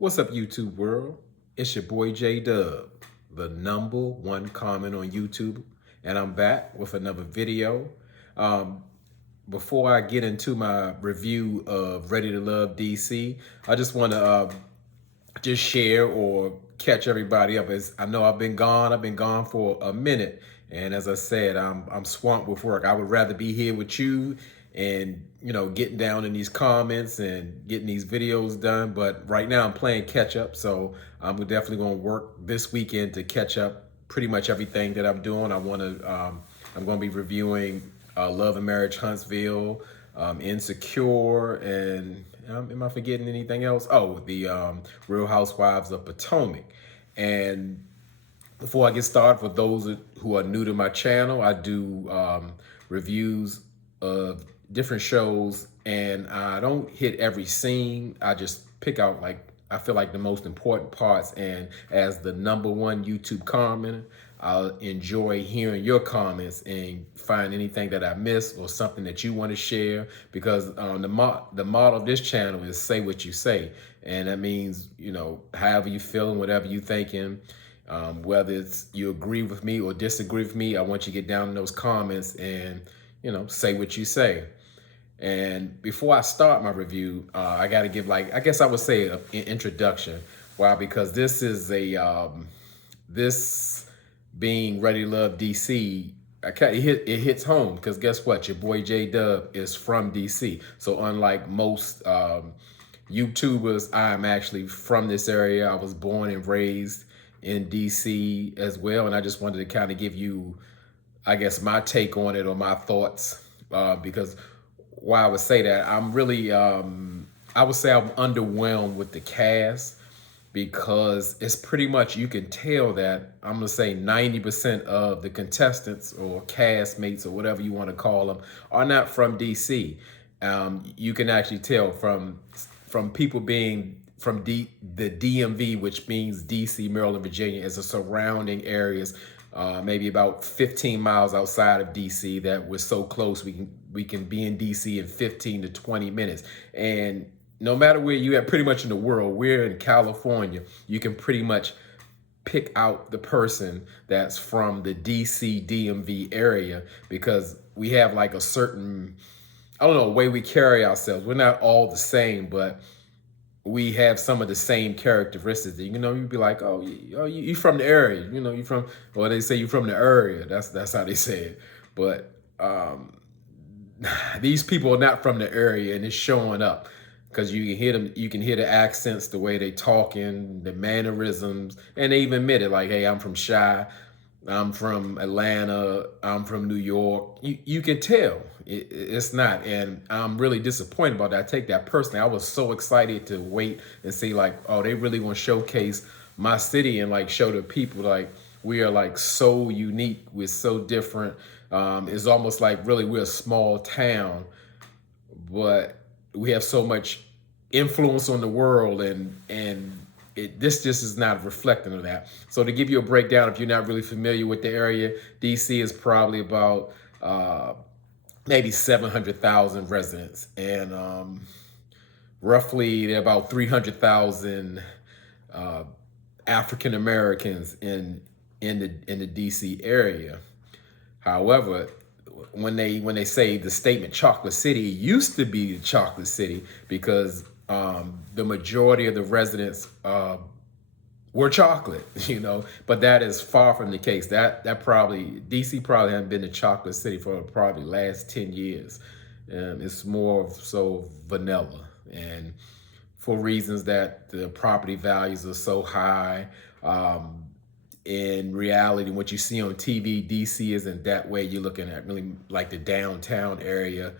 What's up, YouTube world? It's your boy J Dub, the #1 comment on YouTube, and I'm back with another video. Um, Before I get into my review of Ready to Love DC, I just want to just share or catch everybody up. As I know I've been gone. I've been gone for a minute, and as I said, I'm swamped with work. I would rather be here with you and getting down in these comments and getting these videos done. But right now I'm playing catch up, so I'm definitely going to work this weekend to catch up pretty much everything that I'm doing. I'm going to be reviewing Love and Marriage Huntsville, Insecure, and am I forgetting anything else? Oh, the Real Housewives of Potomac. And before I get started, for those who are new to my channel, I do reviews of different shows, and I don't hit every scene. I just pick out, like, I feel like the most important parts. And as the #1 YouTube commenter, I'll enjoy hearing your comments and find anything that I missed or something that you want to share, because the model of this channel is say what you say. And that means, however you feeling, whatever you thinking, whether it's you agree with me or disagree with me, I want you to get down in those comments and, say what you say. And before I start my review, I got to give, like, I guess I would say an introduction. Why? Because this is this being Ready to Love DC, it hits home, because guess what? Your boy J Dub is from DC. So unlike most YouTubers, I'm actually from this area. I was born and raised in DC as well. And I just wanted to kind of give you, I guess, my take on it or my thoughts, because why I would say that, I'm really, I would say I'm underwhelmed with the cast, because it's pretty much, you can tell that, I'm gonna say 90% of the contestants or castmates or whatever you want to call them are not from DC. You can actually tell from people being from the DMV, which means DC, Maryland, Virginia, as the surrounding areas, maybe about 15 miles outside of DC, that we're so close we can be in DC in 15 to 20 minutes. And no matter where you at, pretty much in the world, we're in California, you can pretty much pick out the person that's from the DC DMV area, because we have like a certain, I don't know, way we carry ourselves. We're not all the same, but we have some of the same characteristics. You'd be like, oh, you from the area, you from, or they say you from the area. That's how they say it. But these people are not from the area, and it's showing up, because you can hear them. You can hear the accents, the way they talking, the mannerisms, and they even admit it. Like, hey, I'm from Chi, I'm from Atlanta, I'm from New York. You can tell it's not, and I'm really disappointed about that. I take that personally. I was so excited to wait and see, like, oh, they really want to showcase my city and like show the people, like, we are like so unique, we're so different. It's almost like, really, we're a small town, but we have so much influence on the world, and this just is not reflecting of that. So to give you a breakdown, if you're not really familiar with the area, DC is probably about maybe 700,000 residents, and roughly there are about 300,000 African Americans in the DC area. However, when they say the statement Chocolate City, it used to be the Chocolate City, because the majority of the residents were chocolate, but that is far from the case. That probably, DC probably hasn't been the Chocolate City for probably the last 10 years. It's more so vanilla, and for reasons that the property values are so high. In reality, what you see on TV, DC isn't that way. You're looking at really like the downtown area,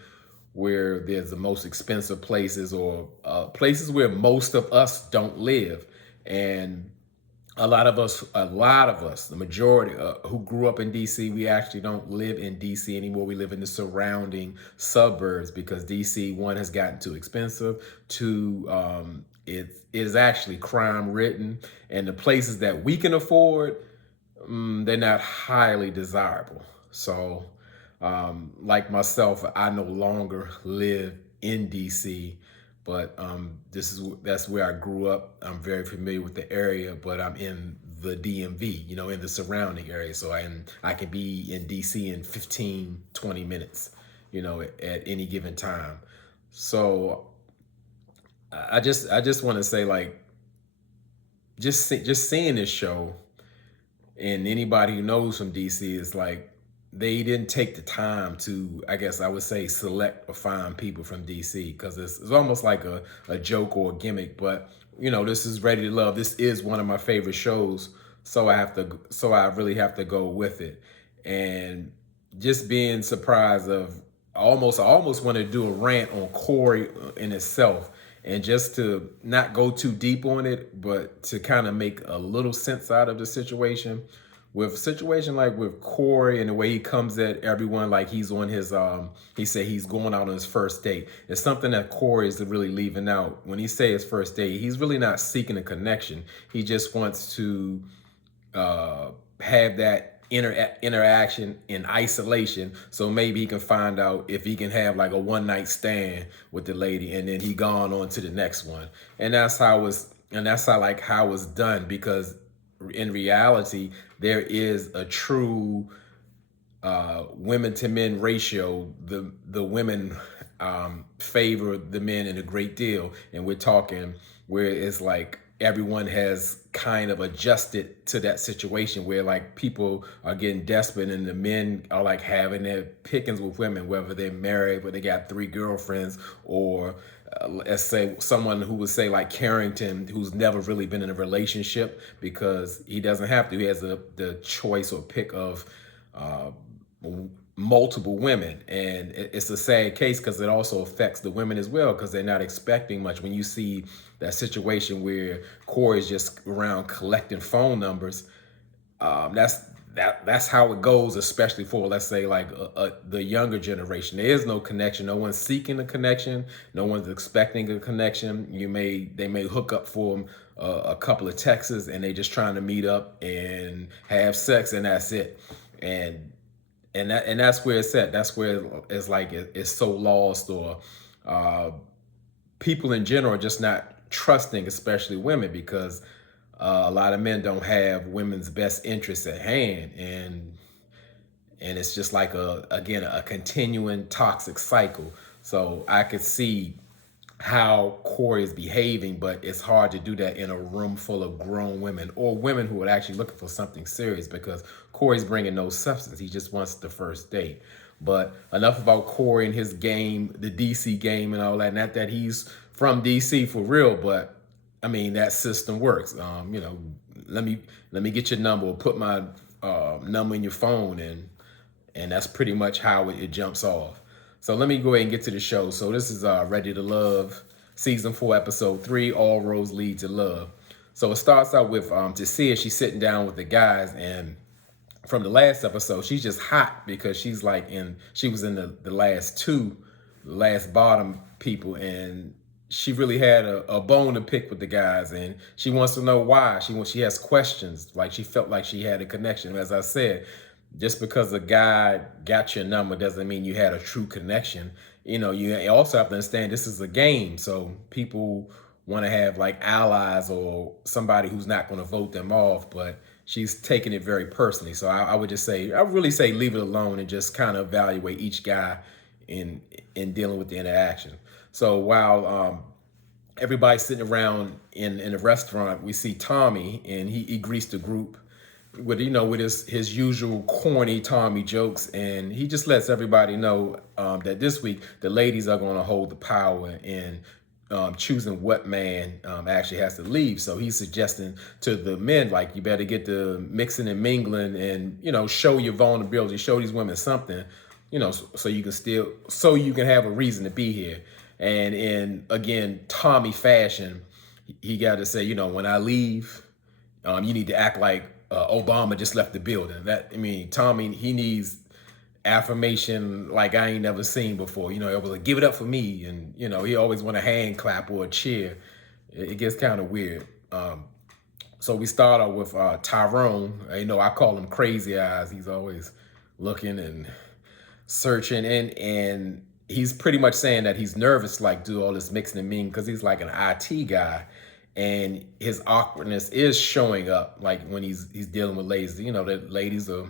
where there's the most expensive places, or places where most of us don't live. And a lot of us, the majority who grew up in DC, we actually don't live in DC anymore. We live in the surrounding suburbs, because DC, one, has gotten too expensive. Two, it is actually crime ridden, and the places that we can afford, they're not highly desirable. So like myself, I no longer live in DC, but that's where I grew up. I'm very familiar with the area, but I'm in the DMV, in the surrounding area. So I can be in DC in 15, 20 minutes, at any given time. So I just want to say, like, just seeing this show, and anybody who knows from DC is like, they didn't take the time to, I guess I would say, select or find people from DC, because it's almost like a joke or a gimmick. But this is Ready to Love. This is one of my favorite shows, so I really have to go with it. And just being surprised of, I almost want to do a rant on Corey in itself, and just to not go too deep on it, but to kind of make a little sense out of the situation. With a situation like with Corey and the way he comes at everyone, like he's on his, he said he's going out on his first date. It's something that Corey is really leaving out. When he say his first date, he's really not seeking a connection. He just wants to have that interaction in isolation, so maybe he can find out if he can have like a one night stand with the lady, and then he gone on to the next one. And that's how it's done, because in reality there is a true women to men ratio. The women favor the men in a great deal, and we're talking where it's like everyone has kind of adjusted to that situation where like people are getting desperate, and the men are like having their pickings with women, whether they're married but they got 3 girlfriends, or let's say someone who would say like Carrington, who's never really been in a relationship because he doesn't have to. He has the choice or pick of multiple women, and it's a sad case because it also affects the women as well, because they're not expecting much. When you see that situation where Corey's just around collecting phone numbers, that's how it goes, especially for, let's say, like the younger generation. There is no connection. No one's seeking a connection. No one's expecting a connection. They may hook up for a couple of texts, and they just trying to meet up and have sex, and that's it. And that's where it's at. That's where it's like it's so lost, or people in general are just not trusting, especially women, because a lot of men don't have women's best interests at hand, and it's just like a continuing toxic cycle. So I could see how Corey is behaving, but it's hard to do that in a room full of grown women, or women who are actually looking for something serious, because Corey's bringing no substance. He just wants the first date. But enough about Corey and his game, the DC game and all that. Not that he's from DC for real, but I mean, that system works. Let me get your number, or put my number in your phone, and that's pretty much how it jumps off. So let me go ahead and get to the show. So this is Ready to Love, Season 4, Episode 3, All Roads Lead to Love. So it starts out with Tasia. She's sitting down with the guys, and from the last episode, she's just hot because she was in the last bottom people, and she really had a bone to pick with the guys, and she wants to know why. She has questions, like she felt like she had a connection. As I said, just because a guy got your number doesn't mean you had a true connection. You also have to understand this is a game, so people want to have like allies or somebody who's not going to vote them off, but she's taking it very personally. So I would really say leave it alone and just kind of evaluate each guy in dealing with the interaction. So while everybody's sitting around in a restaurant, we see Tommy, and he greets the group with his usual corny Tommy jokes, and he just lets everybody know that this week the ladies are going to hold the power in choosing what man actually has to leave. So he's suggesting to the men, like, you better get to mixing and mingling, and show your vulnerability, show these women something, so you can have a reason to be here. And in, again, Tommy fashion, he got to say, when I leave, you need to act like Obama just left the building. Tommy, he needs affirmation like I ain't never seen before. It was like, give it up for me. And, he always want a hand clap or a cheer. It gets kind of weird. So we start out with Tyrone. I call him Crazy Eyes. He's always looking and searching, and he's pretty much saying that he's nervous, like do all this mixing and mingling because he's like an IT guy, and his awkwardness is showing up like when he's dealing with ladies. You know that ladies are,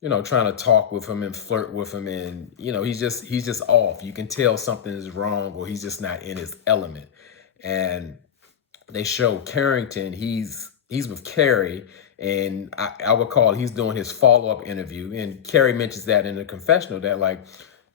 you know, trying to talk with him and flirt with him, and you know he's just off. You can tell something is wrong, or he's just not in his element. And they show Carrington, he's with Carrie, and I would call he's doing his follow-up interview. And Carrie mentions that in the confessional that like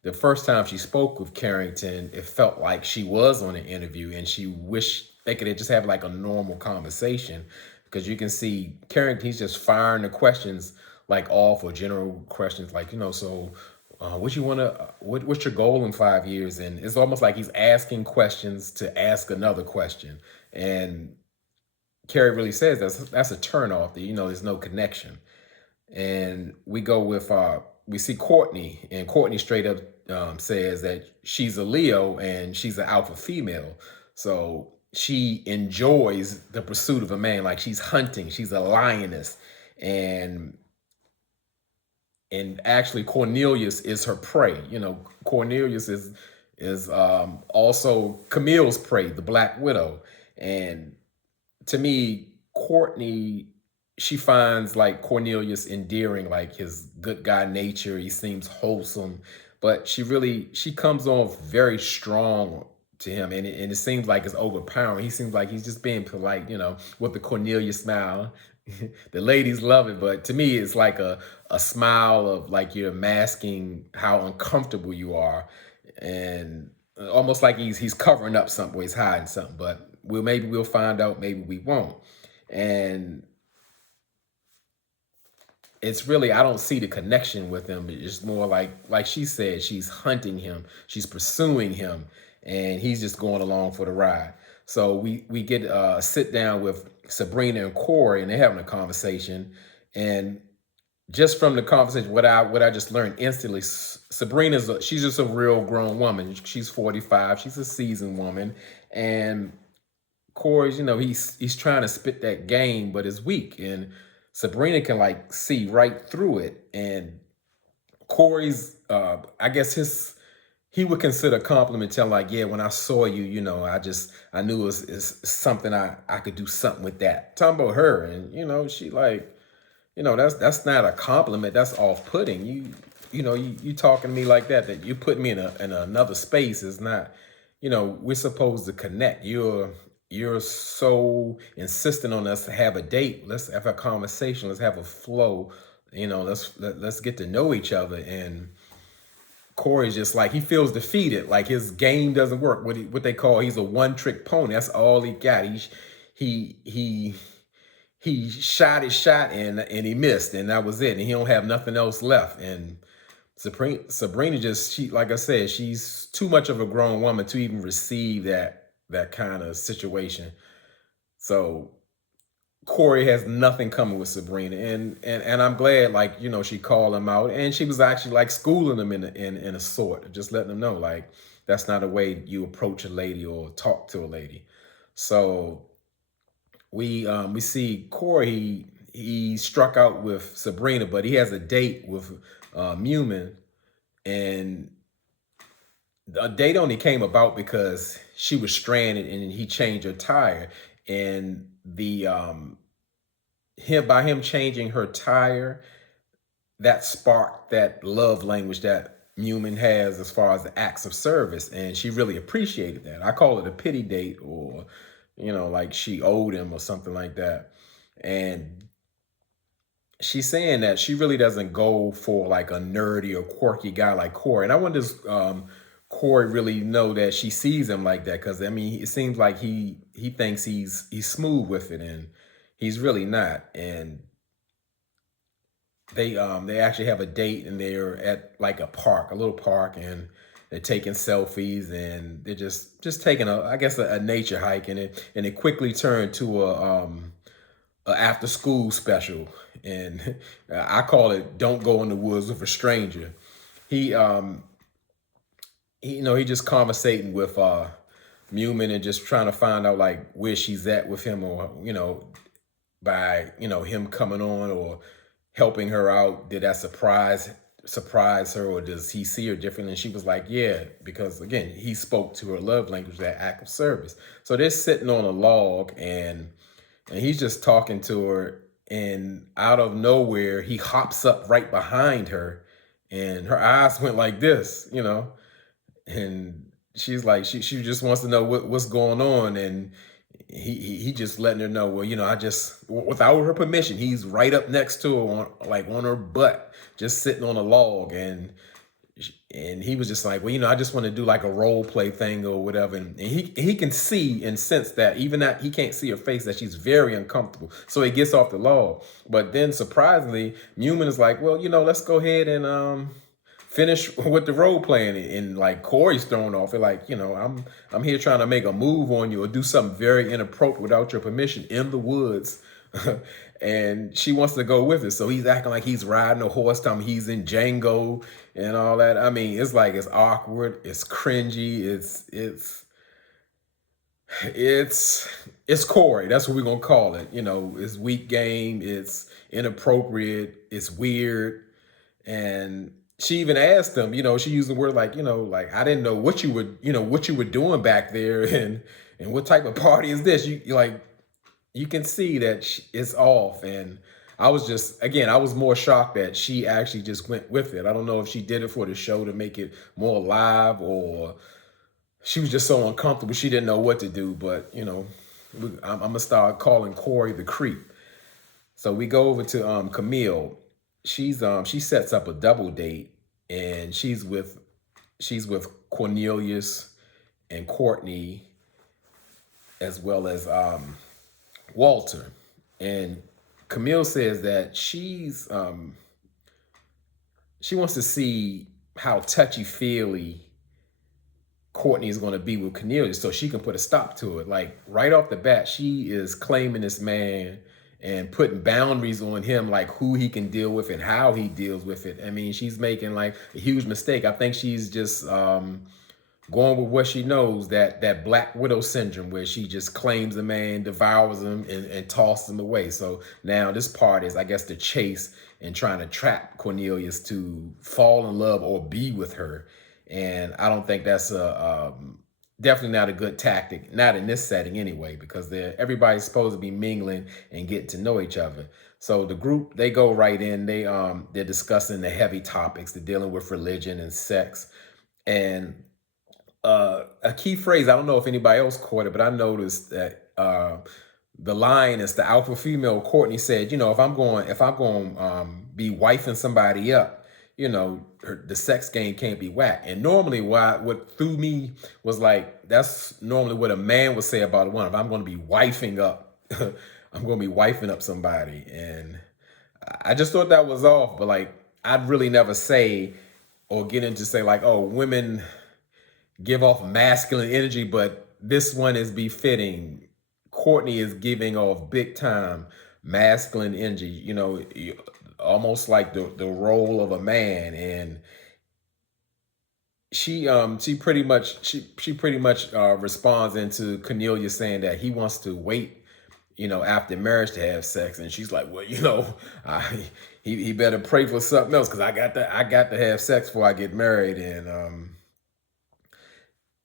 the first time she spoke with Carrington, it felt like she was on an interview and she wished they could just have like a normal conversation. Because you can see Carrington, he's just firing the questions like off, or general questions like, you know, so what you want to, what's your goal in 5 years? And it's almost like he's asking questions to ask another question. And Carrie really says that's a turnoff. That, you know, there's no connection. And we go with we see Courtney, and Courtney straight up says that she's a Leo and she's an alpha female. So she enjoys the pursuit of a man, like she's hunting. She's a lioness, and actually Cornelius is her prey. You know, Cornelius is also Camille's prey, the Black Widow. And to me, Courtney, she finds like Cornelius endearing, like his good guy nature. He seems wholesome, but she comes off very strong to him, and it seems like it's overpowering. He seems like he's just being polite, you know, with the Cornelius smile. The ladies love it, but to me, it's like a smile of like you're masking how uncomfortable you are, and almost like he's covering up something, or he's hiding something. But maybe we'll find out, maybe we won't. And it's really, I don't see the connection with him. It's more like she said, she's hunting him, she's pursuing him, and he's just going along for the ride. So we get a sit down with Sabrina and Corey, and they're having a conversation. And just from the conversation, what I just learned instantly, she's just a real grown woman. She's 45. She's a seasoned woman, and Corey's, you know, he's trying to spit that game, but it's weak, and Sabrina can like see right through it. And Corey's, I guess he would consider a compliment, telling like, yeah, when I saw you, you know, I knew it's something I could do something with that. Talking about her, and you know, she like, you know, that's not a compliment. That's off-putting. You know, you talking to me like that you put me in another space is not, you know, we're supposed to connect. You're so insistent on us to have a date. Let's have a conversation. Let's have a flow. You know, let's get to know each other. And Corey's just like, he feels defeated. Like his game doesn't work. What they call, he's a one-trick pony. That's all he got. He shot his shot and he missed, and that was it. And he don't have nothing else left. And Sabrina just, like I said, she's too much of a grown woman to even receive that kind of situation. So Corey has nothing coming with Sabrina, and I'm glad, like, you know, she called him out, and she was actually like schooling him in a sort, just letting him know like that's not a way you approach a lady or talk to a lady. So we see Corey, he struck out with Sabrina, but he has a date with Mumin, and a date only came about because she was stranded and he changed her tire. And by him changing her tire, that sparked that love language that Mumin has as far as the acts of service, and she really appreciated that. I call it a pity date, or you know, like she owed him or something like that. And she's saying that she really doesn't go for like a nerdy or quirky guy like Corey. And I wonder, does Corey really know that she sees him like that? Because I mean, it seems like he thinks he's smooth with it, and he's really not. And they actually have a date, and they're at like a little park, and they're taking selfies, and they're just taking a nature hike, and it quickly turned to a after school special. And I call it "Don't Go in the Woods with a Stranger." He you know, he just conversating with Mumin and just trying to find out like where she's at with him, or you know, by you know him coming on or helping her out, did that surprise surprise her, or does he see her differently? And she was like, yeah, because again, he spoke to her love language, that act of service. So they're sitting on a log, and he's just talking to her, and out of nowhere, he hops up right behind her, and her eyes went like this, and she's like, she just wants to know what's going on, and he just letting her know, well, I just, without her permission, he's right up next to her, on her butt, just sitting on a log, and he was just like, well, I just want to do like a role play thing or whatever. And he can see and sense that, even that he can't see her face, that she's very uncomfortable. So he gets off the log. But then surprisingly, Newman is like, well, let's go ahead and finish with the role playing. And like Corey's thrown off. They're like, I'm here trying to make a move on you or do something very inappropriate without your permission in the woods. And she wants to go with it. So he's acting like he's riding a horse, time he's in Django and all that. I mean, it's like, it's awkward, it's cringy, it's Corey. That's what we're gonna call it. It's weak game, it's inappropriate, it's weird. And she even asked him, she used the word like, like, I didn't know what you were doing back there, and what type of party is this? You like, you can see that it's off. And I was more shocked that she actually just went with it. I don't know if she did it for the show to make it more live, or she was just so uncomfortable she didn't know what to do. But I'm gonna start calling Corey the creep. So we go over to Camille. She sets up a double date, and she's with Cornelius and Courtney, as well as Walter. And Camille says that she wants to see how touchy-feely Courtney is going to be with Cornelius, so she can put a stop to it. Like, right off the bat, she is claiming this man and putting boundaries on him, like who he can deal with and how he deals with it. I mean, she's making like a huge mistake. I think she's just going with what she knows, that Black Widow syndrome, where she just claims a man, devours him, and tosses him away. So now this part is, I guess, the chase and trying to trap Cornelius to fall in love or be with her. And I don't think that's definitely not a good tactic, not in this setting anyway, because everybody's supposed to be mingling and getting to know each other. So the group, they go right in. They're discussing the heavy topics. They're dealing with religion and sex. And a key phrase, I don't know if anybody else caught it, but I noticed that the line is, the alpha female Courtney said, if I'm going be wifing somebody up, the sex game can't be whack. And normally what threw me was like, that's normally what a man would say about a woman. If I'm going to be wifing up, I'm going to be wifing up somebody. And I just thought that was off. But like, I'd really never say or get into say like, oh, women give off masculine energy, but this one is befitting. Courtney is giving off big time masculine energy, almost like the role of a man. And she pretty much responds into Cornelia saying that he wants to wait, after marriage to have sex. And she's like, well, he better pray for something else, because I got to have sex before I get married. And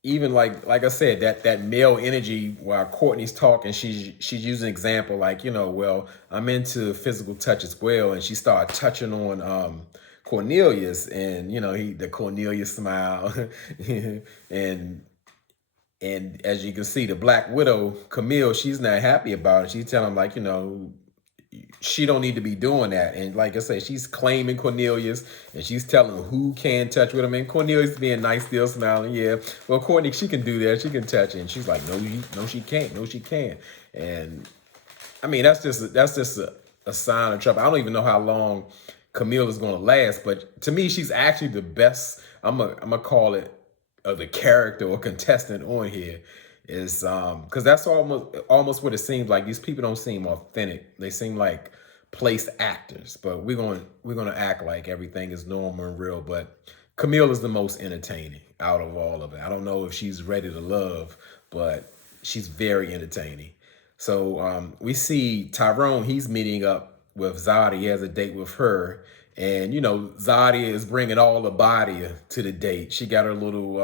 even like I said, that male energy, while Courtney's talking, she's using an example like, well, I'm into physical touch as well. And she started touching on Cornelius, and the Cornelius smile. and as you can see, the Black Widow, Camille, she's not happy about it. She's telling him like, she don't need to be doing that. And like I said, she's claiming Cornelius, and she's telling who can touch with him. And Cornelius being nice, still smiling. Yeah, well, Courtney, she can do that. She can touch it. And she's like, no, she can't. No, she can't. And I mean, that's just a sign of trouble. I don't even know how long Camille is going to last, but to me, she's actually the best. I'm gonna call it the character or contestant on here. Is because that's almost what it seems like. These people don't seem authentic. They seem like placed actors. But we're gonna act like everything is normal and real. But Camille is the most entertaining out of all of it. I don't know if she's ready to love, but she's very entertaining. So we see Tyrone. He's meeting up with Zada. He has a date with her, And, you know, Zadia is bringing all the body to the date. She got her little,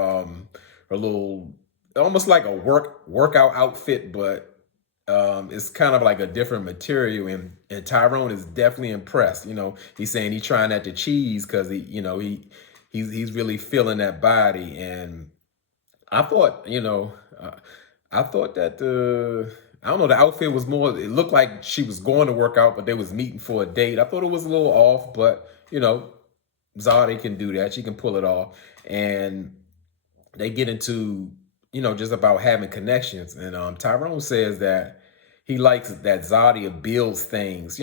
almost like a workout outfit, but it's kind of like a different material. And Tyrone is definitely impressed. You know, he's saying he's trying not to cheese because he's really feeling that body. And I thought, I thought that I don't know, the outfit was more, it looked like she was going to work out, but they was meeting for a date. I thought it was a little off, but Zadi can do that. She can pull it off. And they get into, just about having connections. And Tyrone says that he likes that Zadia builds things,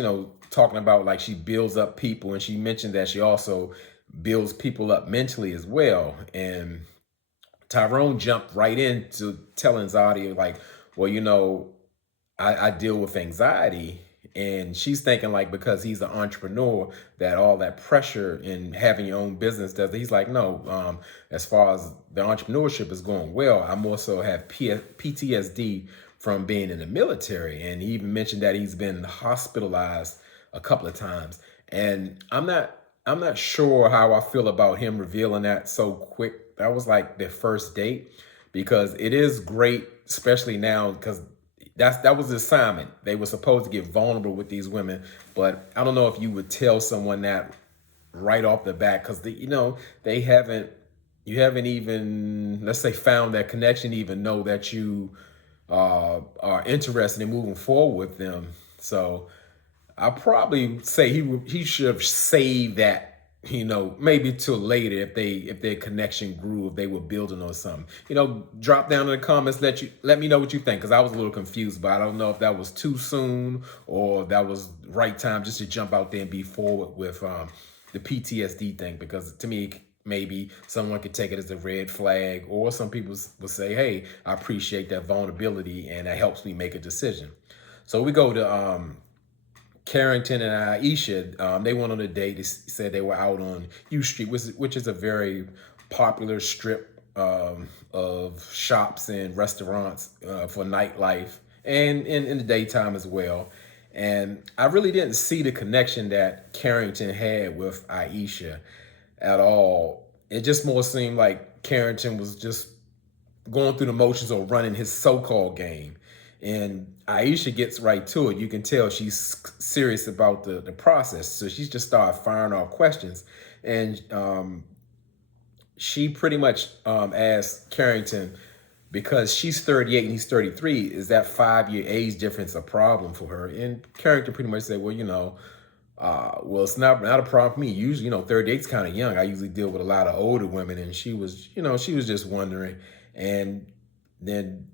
talking about like she builds up people. And she mentioned that she also builds people up mentally as well. And Tyrone jumped right into telling Zadia, like, well, I deal with anxiety. And she's thinking like, because he's an entrepreneur, that all that pressure in having your own business does. He's like, no, as far as the entrepreneurship is going well, I'm also have PTSD from being in the military. And he even mentioned that he's been hospitalized a couple of times. And I'm not sure how I feel about him revealing that so quick. That was like their first date, because it is great, especially now, because that was the assignment. They were supposed to get vulnerable with these women, but I don't know if you would tell someone that right off the bat, because you haven't even, let's say, found that connection, even know that you are interested in moving forward with them. So I probably say he should have saved that, maybe till later, if their connection grew, if they were building on something. Drop down in the comments, let me know what you think, because I was a little confused, but I don't know if that was too soon or that was right time just to jump out there and be forward with the PTSD thing, because to me, maybe someone could take it as a red flag, or some people will say, hey, I appreciate that vulnerability and that helps me make a decision. So we go to Carrington and Aisha. They went on a date. They said they were out on U Street, which is a very popular strip of shops and restaurants for nightlife, and in the daytime as well. And I really didn't see the connection that Carrington had with Aisha at all. It just more seemed like Carrington was just going through the motions or running his so-called game. And Aisha gets right to it. You can tell she's serious about the process. So she's just started firing off questions. And she pretty much asked Carrington, because she's 38 and he's 33, is that 5-year age difference a problem for her? And Carrington pretty much said, well, well, it's not a problem for me. Usually, 38's kind of young. I usually deal with a lot of older women. And she was just wondering. And then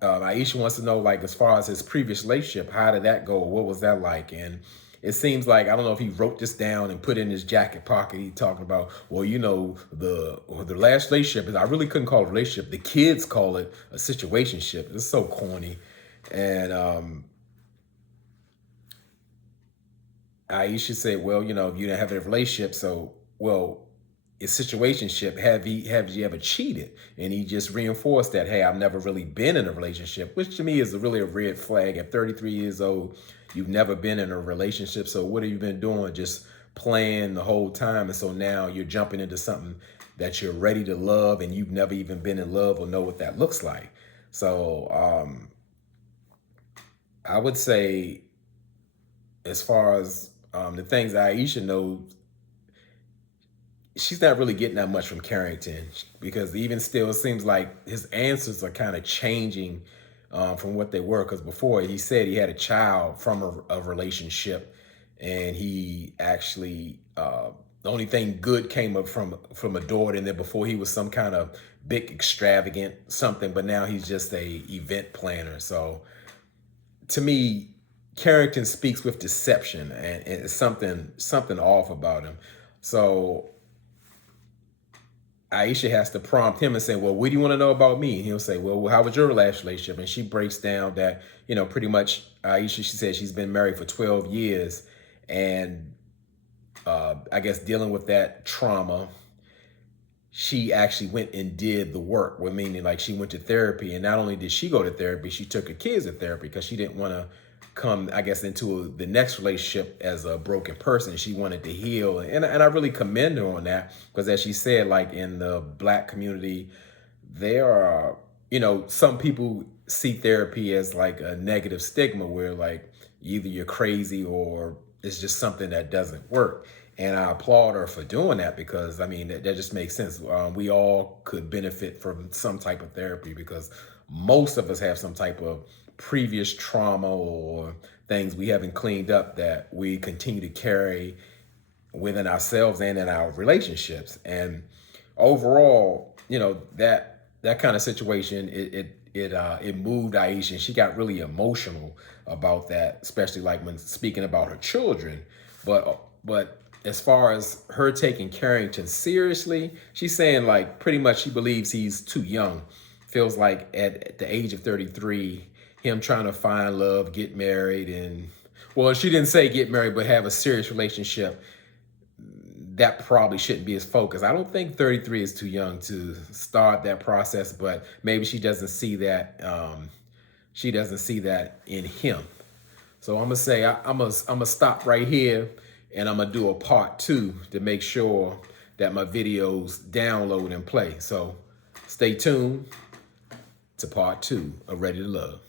Aisha wants to know, like, as far as his previous relationship, how did that go? What was that like? And it seems like, I don't know if he wrote this down and put it in his jacket pocket. He talking about, well, the last relationship, I really couldn't call it a relationship. The kids call it a situationship. It's so corny. And Aisha said, well, if you didn't have a relationship, so, well, it's situationship. Have you ever cheated? And he just reinforced that, hey, I've never really been in a relationship, which to me is really a red flag. At 33 years old, you've never been in a relationship. So what have you been doing? Just playing the whole time. And so now you're jumping into something that you're ready to love, and you've never even been in love or know what that looks like. So I would say, as far as the things Aisha knows, she's not really getting that much from Carrington, because even still, it seems like his answers are kind of changing from what they were. Because before, he said he had a child from a relationship, and he actually the only thing good came up from a daughter. And then before, he was some kind of big extravagant something, but now he's just a event planner. So to me, Carrington speaks with deception, and it's something off about him. So Aisha has to prompt him and say, well, what do you want to know about me? And he'll say, well, how was your last relationship? And she breaks down that, pretty much Aisha, she said she's been married for 12 years. And I guess dealing with that trauma, she actually went and did the work, meaning like she went to therapy. And not only did she go to therapy, she took her kids to therapy, because she didn't want to come, I guess, into the next relationship as a broken person. She wanted to heal. And I really commend her on that, because as she said, like in the Black community, there are, some people see therapy as like a negative stigma where like either you're crazy or it's just something that doesn't work. And I applaud her for doing that, because I mean, that just makes sense. We all could benefit from some type of therapy, because most of us have some type of previous trauma or things we haven't cleaned up that we continue to carry within ourselves and in our relationships. And overall, that kind of situation, it moved Aisha, and she got really emotional about that, especially like when speaking about her children. But as far as her taking Carrington seriously, she's saying like pretty much she believes he's too young. Feels like at the age of 33, him trying to find love, get married, and well, she didn't say get married, but have a serious relationship, that probably shouldn't be his focus. I don't think 33 is too young to start that process, but maybe she doesn't see that. She doesn't see that in him. So I'm gonna say I'm gonna stop right here, and I'm gonna do a part 2 to make sure that my videos download and play. So stay tuned to part 2 of Ready to Love.